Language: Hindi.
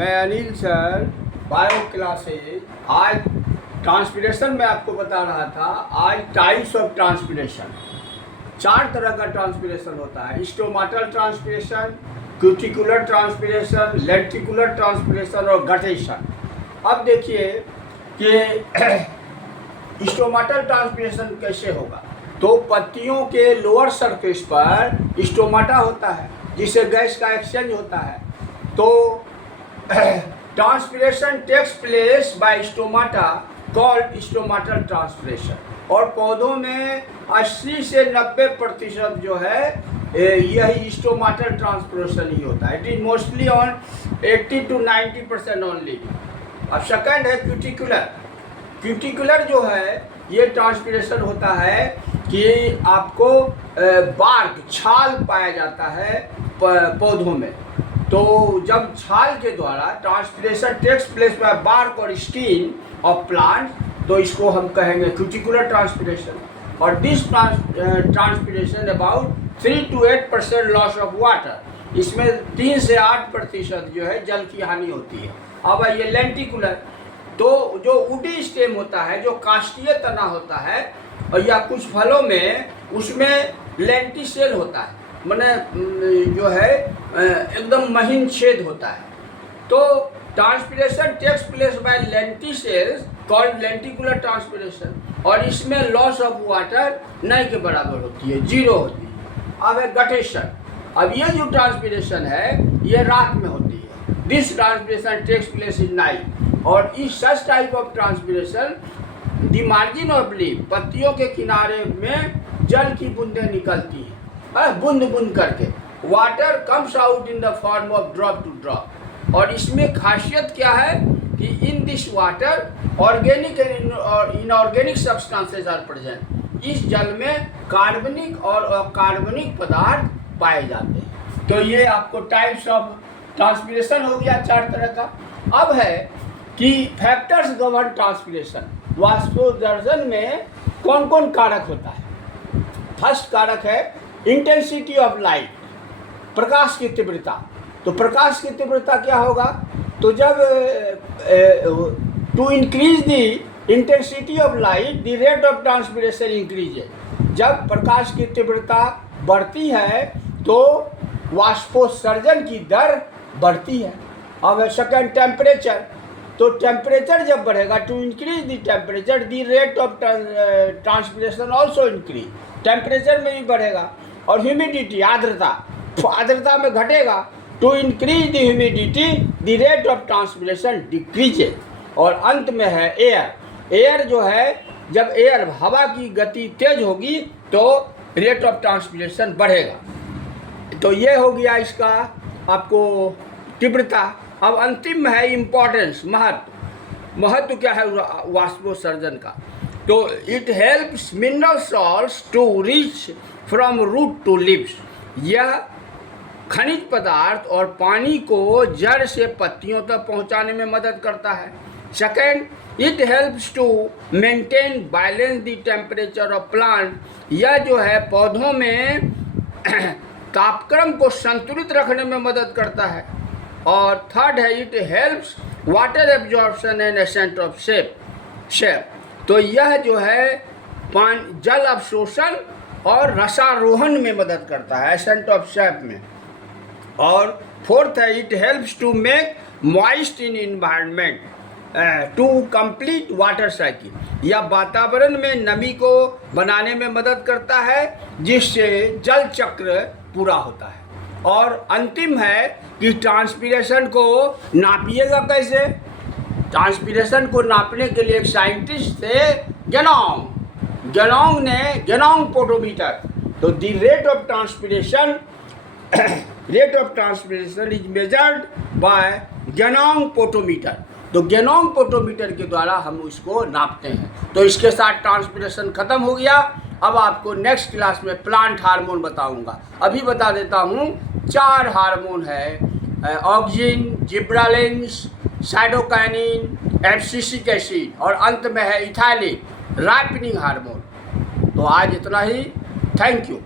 मैं अनिल सर, बायो क्लासेज। आज ट्रांसपिरेशन में आपको बता रहा था। आज टाइप्स ऑफ ट्रांसपिरेशन, 4 तरह का ट्रांसपिरेशन होता है। Stomatal transpiration, cuticular transpiration, lenticular transpiration और गटेशन। अब देखिए कि स्टोमाटल ट्रांसपिरेशन कैसे होगा। तो पत्तियों के लोअर सरफेस पर स्टोमाटा होता है जिससे गैस का एक्सचेंज होता है। तो transpiration takes place by stomata called stomatal transpiration. और पौधों में 80 से 90% जो है यही स्टोमाटल ट्रांसपिरेशन ही होता है। It is mostly on 80 to 90% only. अब सेकंड है क्यूटिकुलर। क्यूटिकुलर जो है ये ट्रांसपिरेशन होता है कि आपको बार्क, छाल पाया जाता है पौधों में। तो जब छाल के द्वारा transpiration takes place by bark और स्किन ऑफ प्लांट, तो इसको हम कहेंगे क्यूटिकुलर ट्रांसपिरेशन। और this transpiration about 3 to 8% loss of water. इसमें 3 से 8% जो है जल की हानि होती है। अब ये लेंटिकुलर, तो जो वुडी स्टेम होता है, जो काष्ठीय तना होता है, और या कुछ फलों में उसमें लेंटिसेल होता है, माने जो है एकदम महीन छेद होता है। तो transpiration takes place by lenticels called lenticular transpiration. और इसमें लॉस ऑफ वाटर नहीं के बराबर होती है, 0 होती है। अब है गटेशन। अब ये जो ट्रांसपिरेशन है ये रात में होती है। This transpiration takes place in night. और इस such type of transpiration the margin of leaf, पत्तियों के किनारे में जल की बूंदें निकलती हैं, बूंद बूंद करके। Water comes out in the form of drop to drop. और इसमें खासियत क्या है कि in this water organic and inorganic substances are present. इस जल में कार्बनिक और अकार्बनिक पदार्थ पाए जाते हैं। तो ये आपको टाइप्स ऑफ ट्रांसपिरेशन हो गया 4 तरह का। अब है कि फैक्टर्स गवर्न ट्रांसपिरेशन। वाष्पोत्सर्जन में कौन कौन कारक होता है। फर्स्ट कारक है इंटेंसिटी ऑफ लाइट, प्रकाश की तीव्रता। तो प्रकाश की तीव्रता क्या होगा, तो जब to increase the intensity of light the rate of transpiration increases. जब प्रकाश की तीव्रता बढ़ती है तो वाष्पोत्सर्जन की दर बढ़ती है। अब सेकंड टेम्परेचर। तो टेम्परेचर जब बढ़ेगा, to increase the temperature the rate of transpiration also increase. Temperature में भी बढ़ेगा। और ह्यूमिडिटी, आर्द्रता में घटेगा। To increase the humidity the rate of transpiration decreases. और अंत में है एयर। एयर जो है, जब एयर, हवा की गति तेज होगी तो रेट ऑफ ट्रांसपिरेशन बढ़ेगा। तो ये हो गया इसका आपको तीव्रता। अब अंतिम है इम्पोर्टेंस, महत्व। महत्व क्या है वाष्पोत्सर्जन का, तो it helps mineral salts to reach from root to leaves. यह खनिज पदार्थ और पानी को जड़ से पत्तियों तक पहुंचाने में मदद करता है। Second, it helps to maintain balance the temperature of plant. यह जो है पौधों में तापक्रम को संतुलित रखने में मदद करता है। और थर्ड है it helps water absorption and ascent of shape. तो यह जो है जल अवशोषण और रसारोहण में मदद करता है, एसेंट ऑफ शेप में। और फोर्थ है it helps to make moist in environment to complete water cycle. यह वातावरण में नमी को बनाने में मदद करता है जिससे जल चक्र पूरा होता है। और अंतिम है कि ट्रांसपिरेशन को नापिएगा कैसे। ट्रांसपिरेशन को नापने के लिए एक साइंटिस्ट थे गेनोंग ने गेनोंग पोटोमीटर। तो the rate of transpiration is measured by गेनोंग potometer. तो गेनोंग पोटोमीटर के द्वारा हम उसको नापते हैं। तो इसके साथ ट्रांसपिरेशन खत्म हो गया। अब आपको नेक्स्ट क्लास में प्लांट हार्मोन बताऊंगा। अभी बता देता हूँ 4 हार्मोन है, ऑक्सिन, जिब्रालिन्स, साइटोकाइनिन, एब्सिसिक एसिड, और अंत में है इथाइलिन, राइपनिंग हार्मोन। तो आज इतना ही। Thank you.